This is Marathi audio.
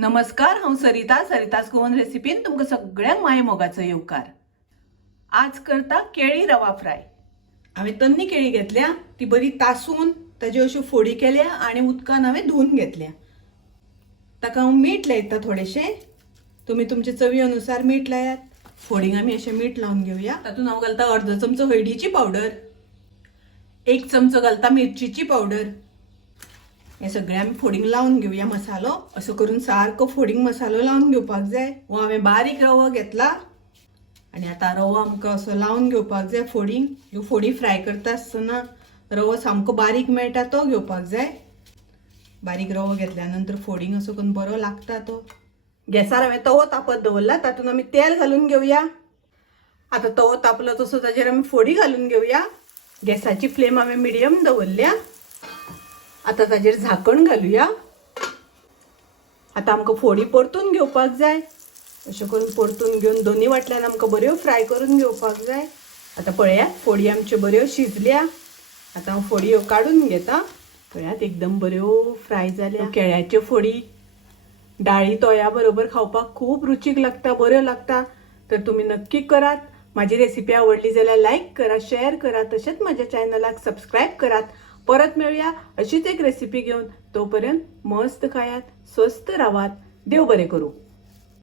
नमस्कार, हांव सरितास गोवन रेसिपीन तुमकां सगळ्यांक माये मोगाचो येवकार। आज करता केळी रवा फ्राय। हांवें तन्नी केळी घेतल्या, ती बरी तासून ताज्यो अश्यो फोडी केल्या आणि उदकान हांवें धुवन घेतल्या। ताका हांव मीठ लायता थोडेशें, तुमी तुमचे चवी अनुसार मीठ लायात। फोडींग आमी अशें मीठ लावन घेवया। तातूंत हांव घालता अर्दो चमचो हळदीची पावडर, 1 चमचो घालता मिरचीची पावडर। हे सगळे आमी फोडींग लावन घेवया मसालो। असो करून सारको फोडींग मसालो लावन घेवपाक जाय। हो हांवें बारीक रवो घेतला आणि आता रवो आमकां असो लावन घेवपाक जाय फोडींग। ह्यो फोडी फ्राय करता आसतना रवो सामको बारीक मेळटा तो घेवपाक जाय। बारीक रवो घेतल्या नंतर फोडींग असो करून बरो लागता तो। गॅसार हांवें तवो तापत दवरला, तातूंत आमी तेल घालून घेवया। आता तवो तापलो तसो ताजेर आमी फोडी घालून घेवया। गॅसाची फ्लेम हांवें मिडियम दवरल्या। आता ताजेर झाकण घालूया। आता आमकां फोडी परतून घेवपाक जाय। अशें करून परतून घेवन दोन्ही वाटल्यान आमकां बऱ्यो फ्राय करून घेवपाक जाय। आता पळयात फोडी आमच्यो बऱ्यो शिजल्या। आता हांव फोडी काढून घेता। पळयात एकदम बऱ्यो फ्राय जाल्या। केळ्याच्यो फोडी डाळी तोया बरोबर खावपाक खूब रुचीक लागता, बऱ्यो लागता। तर तुम्ही नक्की करात। माझी रेसिपी आवडली जाल्यार लाईक करा, शेअर करा, तसेच माझ्या चॅनलाक सबस्क्राईब करात। परत मिळूया अशीच एक रेसिपी घेऊन। तोपर्यंत मस्त खायात, स्वस्त राहात, देव बरे करू।